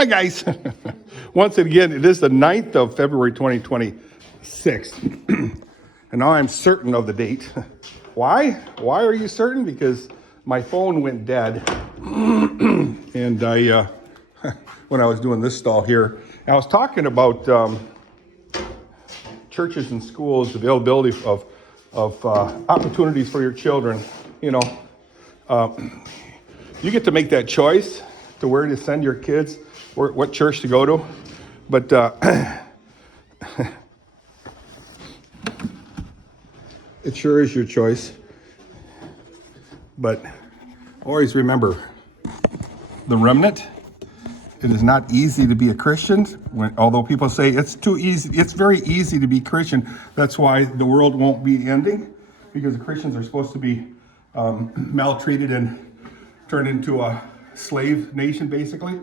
Hi, guys. Once again, it is the 9th of February, 2026. And now I'm certain of the date. Why? Why are you certain? Because my phone went dead. And I, when I was doing this stall here, I was talking about churches and schools, availability of opportunities for your children. You know, you get to make that choice to where to send your kids, what church to go to. But it sure is your choice. But always remember, the remnant, it is not easy to be a Christian. Although people say it's too easy, it's very easy to be Christian. That's why the world won't be ending, because the Christians are supposed to be maltreated and turned into a slave nation, basically.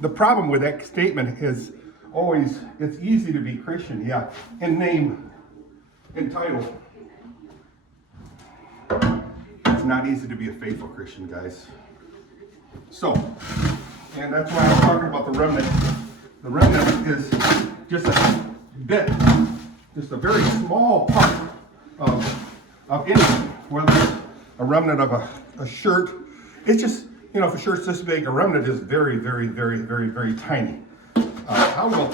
The problem with that statement is always, it's easy to be Christian, yeah, in name, in title. It's not easy to be a faithful Christian, guys. So, and that's why I'm talking about the remnant. The remnant is just a bit, just a very small part of anything, whether it's a remnant of a shirt. It's just, you know, if a shirt's this big, a remnant is very, very, very, very, very tiny. I will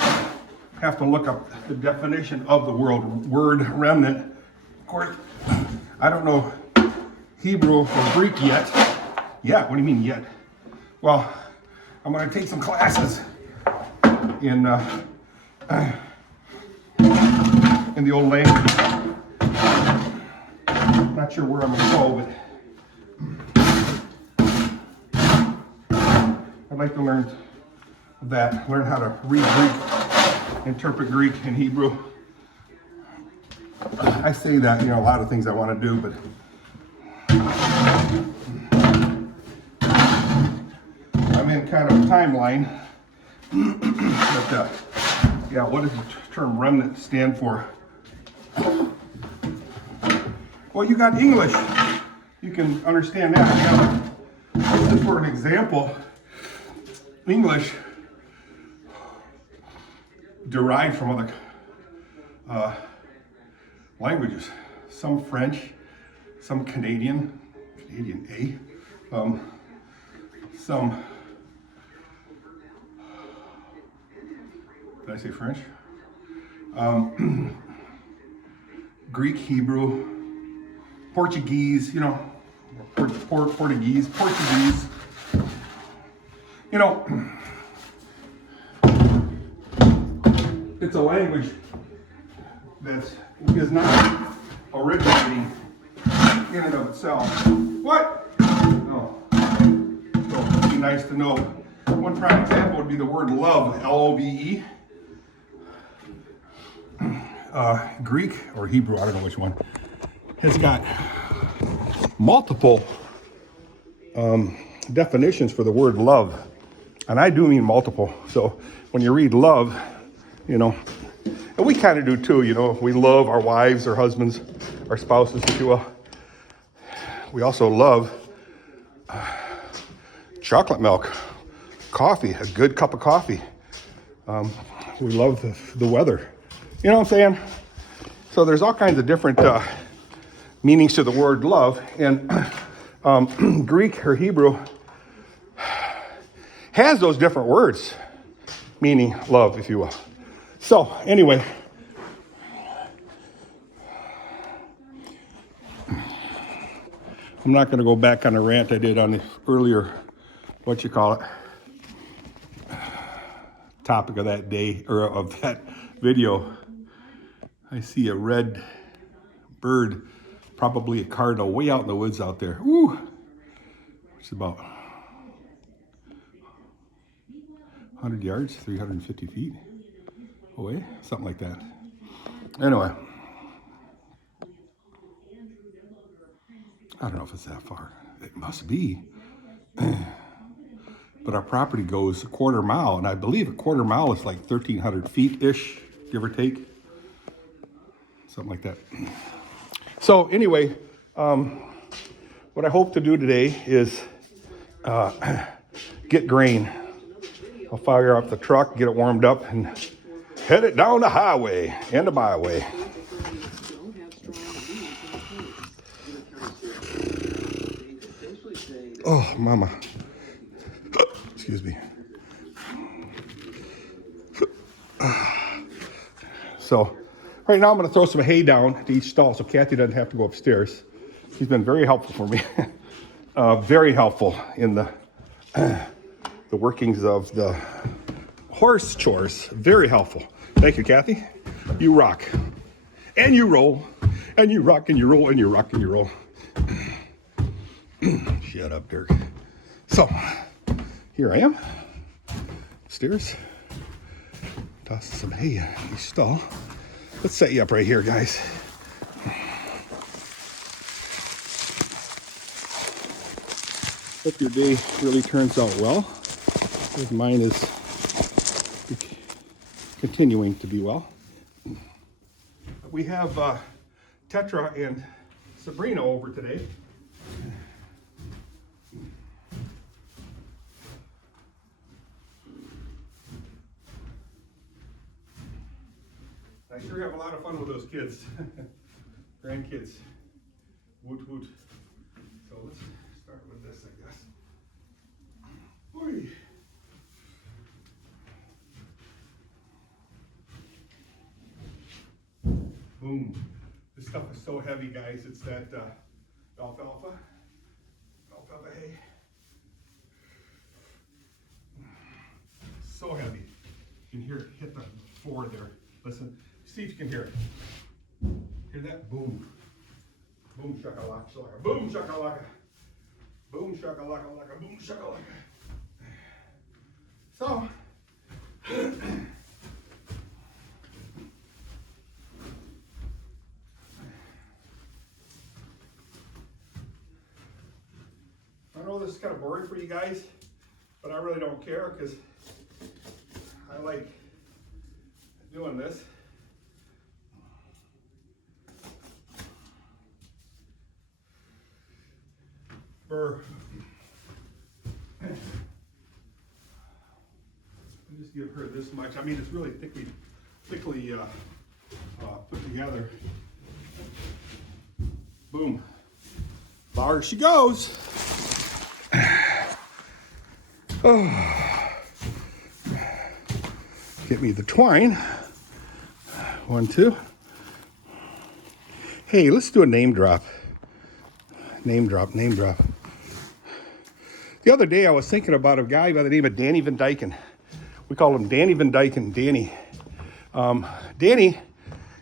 have to look up the definition of the word remnant. Of course, I don't know Hebrew or Greek yet. Yeah, what do you mean yet? Well, I'm going to take some classes in the old language. Not sure where I'm going to go, but I'd like to learn how to read Greek, interpret Greek and Hebrew. I say that, you know, a lot of things I want to do, but I'm in kind of a timeline. But yeah, what does the term remnant stand for? Well, you got English. You can understand that. Just for an example, English derived from other languages. Some French, some Canadian, some, did I say French? Greek, Hebrew, Portuguese, you know, Portuguese. You know, it's a language that is not originating in and of itself. What? No. So it'd be nice to know. One prime example would be the word love, L-O-V-E. Greek or Hebrew, I don't know which one, has got multiple definitions for the word love. And I do mean multiple. So when you read love, you know, and we kind of do too, you know, we love our wives, our husbands, our spouses, if you will. We also love chocolate milk, coffee, a good cup of coffee. We love the weather. You know what I'm saying? So there's all kinds of different meanings to the word love. And Greek or Hebrew has those different words meaning love, if you will. So anyway, I'm not going to go back on a rant I did on the earlier, topic of that day, or of that video. I see a red bird, probably a cardinal, way out in the woods out there. Woo! It's about 100 yards, 350 feet away, something like that. Anyway, I don't know if it's that far. It must be. But our property goes a quarter mile, and I believe a quarter mile is like 1,300 feet-ish, give or take. Something like that. So anyway, what I hope to do today is get grain. I'll fire up the truck, get it warmed up, and head it down the highway and the byway. Oh, mama. Excuse me. So, right now I'm going to throw some hay down to each stall so Kathy doesn't have to go upstairs. She's been very helpful for me. Very helpful in the workings of the horse chores. Very helpful. Thank you, Kathy. You rock. And you roll. And you rock and you roll and you rock and you roll. Shut up, Dirk. So, here I am. Upstairs. Tossing some hay in each stall. Let's set you up right here, guys. Hope your day really turns out well. Because mine is continuing to be well. We have Tetra and Sabrina over today. I sure have a lot of fun with those kids. Grandkids. Woot woot. So let's start with this, I guess. Oy. Boom. This stuff is so heavy, guys. It's that alfalfa hay. So heavy. You can hear it hit the floor there. Listen. See if you can hear it. Hear that? Boom. Boom shakalaka shalaka. Boom shakalaka. Boom shakalaka laka. Boom shakalaka. So I know this is kind of boring for you guys, but I really don't care because I like doing this. For just give her this much. I mean, it's really thickly put together. Boom. There she goes. Oh. Get me the twine. 1, 2. Hey, let's do a name drop. Name drop. The other day I was thinking about a guy by the name of Danny vanDyken. We call him Danny vanDyken, Danny. Danny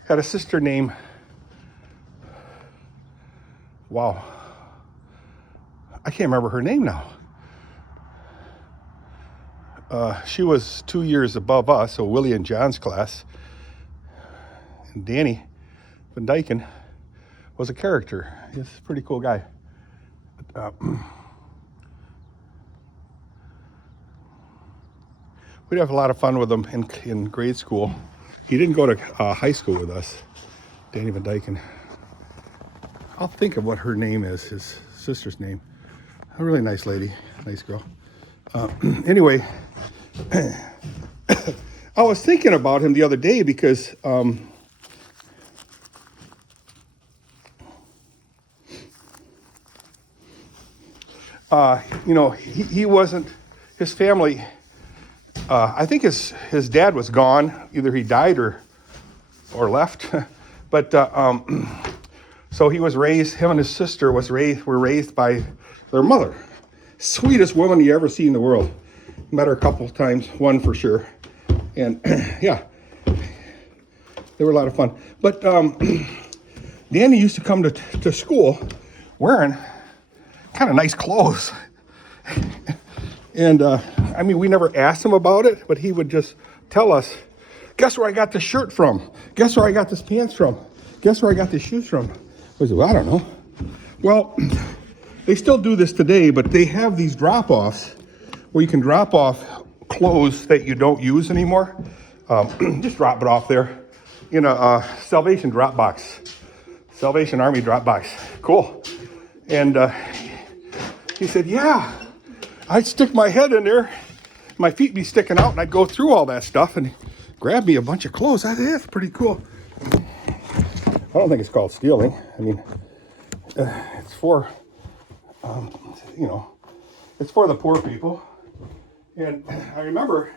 had a sister named, wow, I can't remember her name now. She was 2 years above us, so Willie and John's class. And Danny vanDyken was a character. He's a pretty cool guy. We'd have a lot of fun with him in grade school. He didn't go to high school with us, Danny vanDyken. I'll think of what her name is, his sister's name. A really nice lady, nice girl. Anyway, I was thinking about him the other day because you know, he wasn't, his family, I think his dad was gone. Either he died or left. But so he was raised, him and his sister were raised by their mother. Sweetest woman you ever see in the world. Met her a couple of times, one for sure. And yeah, they were a lot of fun. But Danny used to come to school wearing kind of nice clothes. And I mean, we never asked him about it, but he would just tell us, guess where I got this shirt from? Guess where I got this pants from? Guess where I got these shoes from? I said, well, I don't know. Well, they still do this today, but they have these drop-offs where you can drop off clothes that you don't use anymore. Just drop it off there in a Salvation drop box. Salvation Army drop box. Cool. And he said, yeah. I'd stick my head in there, my feet be sticking out, and I'd go through all that stuff and grab me a bunch of clothes. That's pretty cool. I don't think it's called stealing. I mean, it's for, you know, it's for the poor people. And I remember,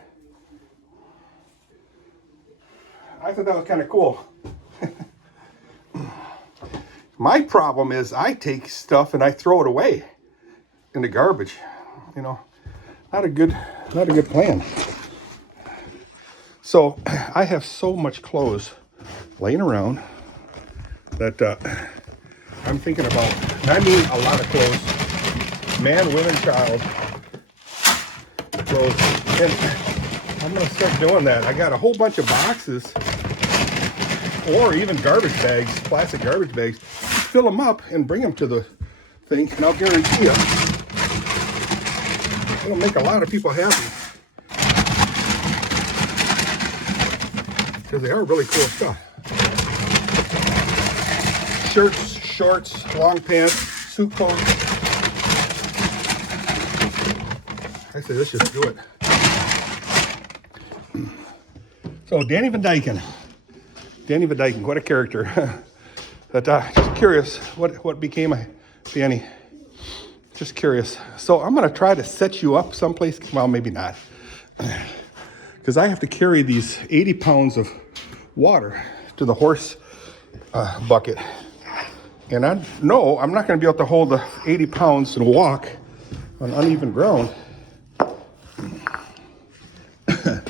I thought that was kind of cool. My problem is I take stuff and I throw it away in the garbage. You know, not a good plan. So I have so much clothes laying around that I'm thinking about, and I mean a lot of clothes, man, women, child clothes, and I'm gonna start doing that. I got a whole bunch of boxes or even garbage bags, plastic garbage bags, fill them up and bring them to the thing, and I'll guarantee you, it'll make a lot of people happy. Because they are really cool stuff. Shirts, shorts, long pants, suit coats. I say let's just do it. So Danny vanDyken. Danny vanDyken, what a character. That just curious, what became of Danny? Just curious. So I'm gonna try to set you up someplace. Well, maybe not, because I have to carry these 80 pounds of water to the horse bucket, and I know I'm not gonna be able to hold the 80 pounds and walk on uneven ground. There's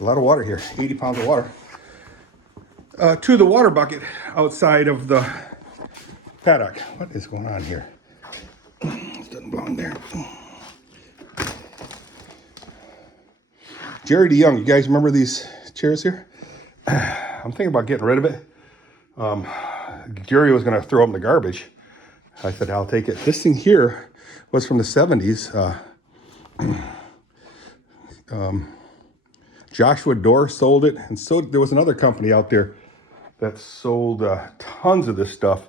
a lot of water here, 80 pounds of water. To the water bucket outside of the paddock. What is going on here? This doesn't belong there. Jerry DeYoung, you guys remember these chairs here? I'm thinking about getting rid of it. Jerry was going to throw them in the garbage. I said, I'll take it. This thing here was from the 70s. Joshua Dorr sold it, and so there was another company out there that sold tons of this stuff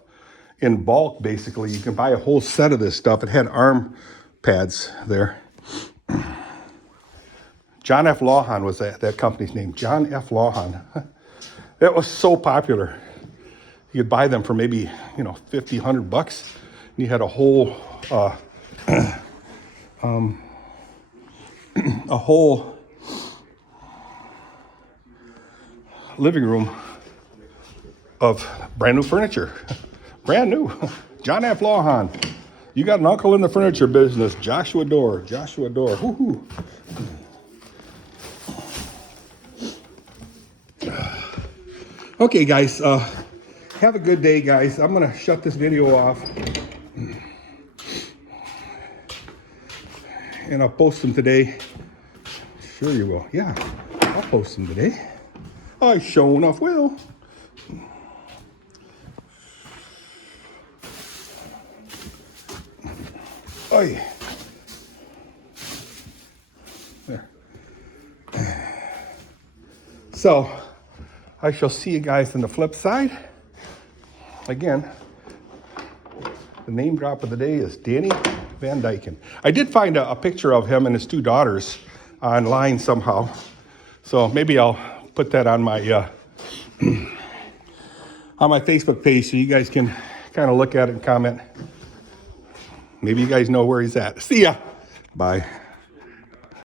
in bulk. Basically, you can buy a whole set of this stuff. It had arm pads there. John F. Lawhon was that company's name. John F. Lawhon. It was so popular. You could buy them for maybe, you know, $50, $100. And you had a whole living room of brand new furniture. Brand new. John F. Lawhon. You got an uncle in the furniture business. Joshua Dorr. Joshua Dorr. Woo-hoo. Okay, guys. Have a good day, guys. I'm going to shut this video off. And I'll post them today. Sure you will. Yeah, I'll post them today. I sure enough will. Oy. There. So, I shall see you guys on the flip side. Again, the name drop of the day is Danny vanDyken. I did find a picture of him and his two daughters online somehow. So maybe I'll put that on my Facebook page so you guys can kind of look at it and comment. Maybe you guys know where he's at. See ya. Bye.